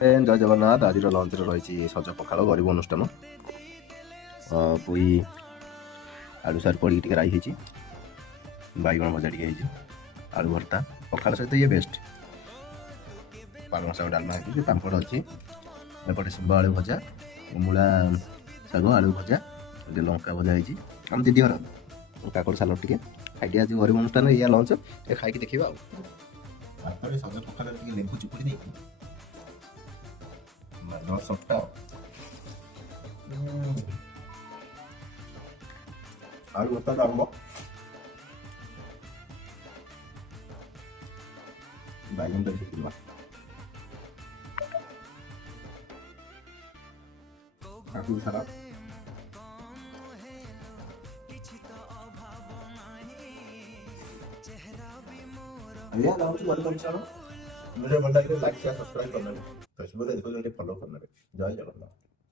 जय जगन्नाथ। आज लंच रही सज पखाड़ गरीब अनुष्ठान पुई आलू सार पड़ी टे राई होती बैगण भजा टे आलू भर्ता पखाड़ सहित ये बेस्ट पालङ शाग डालमा है पापड़ अच्छी एपटे शिव आलू भजा मूला शाग आलू भजा लंका भजा होती आम दीदी घर काकड़ सालड टे खाई आज गरीब अनुष्ठान या लंच खाई देखा सज पखाड़ लेबू चुपुड़ी नहीं no softa आलू भर्ता डालबो बैगन दे दिबा आलू सारा अरे लाउंज वाला कौन सा वीडियो भल लाइक शेयर सब्सक्राइब करना फेसबुक देखो फॉलो करना जय जगन्नाथ।